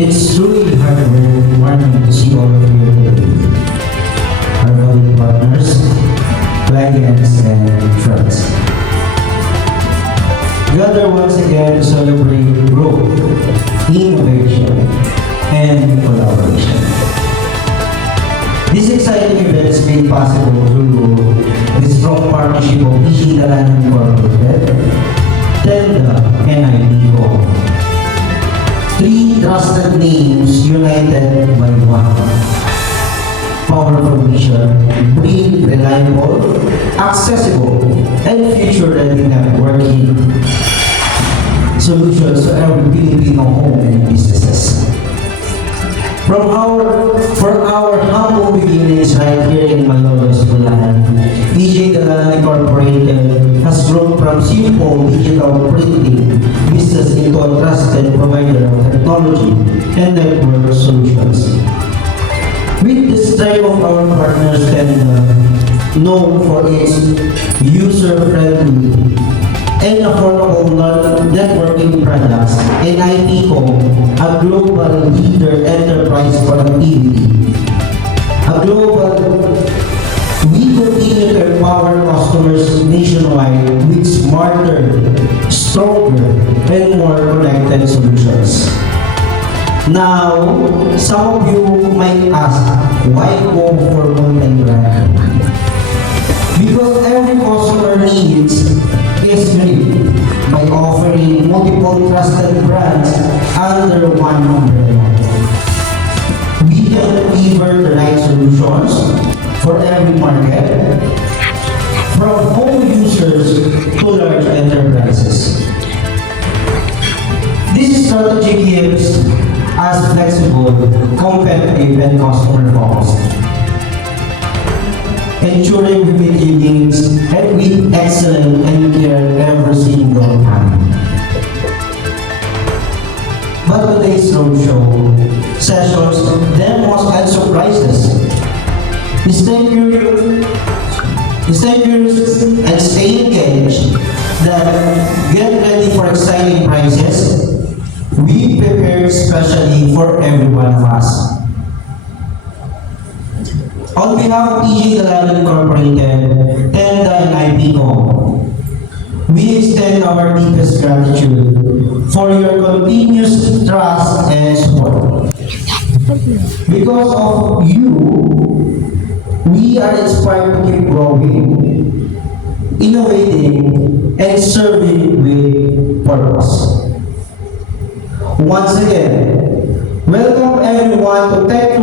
It's truly heartwarming to see all of you today. Our valued partners, clients, and friends. Gather once again to celebrate growth, innovation, and collaboration. This exciting event is made possible through the strong partnership of PG Dalanan Incorporated, TELDA, and IPCO. Three trusted names united by one powerful mission, bring reliable, accessible, and future-ready networking solutions to every Filipino home and businesses. From our humble beginnings right here in Malolos, Bulacan, PJ Dalanan Incorporated has grown from simple digital printing business into a trusted provider of technology and network solutions. With the strength of our partners and known for its user-friendly and affordable networking products, and IPCO, a global leader enterprise productivity. We continue to empower customers nationwide with smarter, stronger, and more connected solutions. Now, some of you might ask, why go for multi-brand? Because every customer needs is unique by offering multiple trusted brands under one umbrella. We can deliver the right solutions for every market, from home users to large enterprises. This strategy gives us flexible, competitive, and customer-focused, ensuring we meet your needs and with excellent and care every single time. But today's roadshow sessions, demos, and surprises. Stay curious and stay engaged. Get ready for exciting prizes we prepared specially for every one of us. On behalf of PG Dalanan Incorporated, TELDA, and IPCO, we extend our deepest gratitude for your continuous trust and support. Because of you, we are inspired to keep growing, innovating, and serving with purpose. Once again, welcome everyone to Tech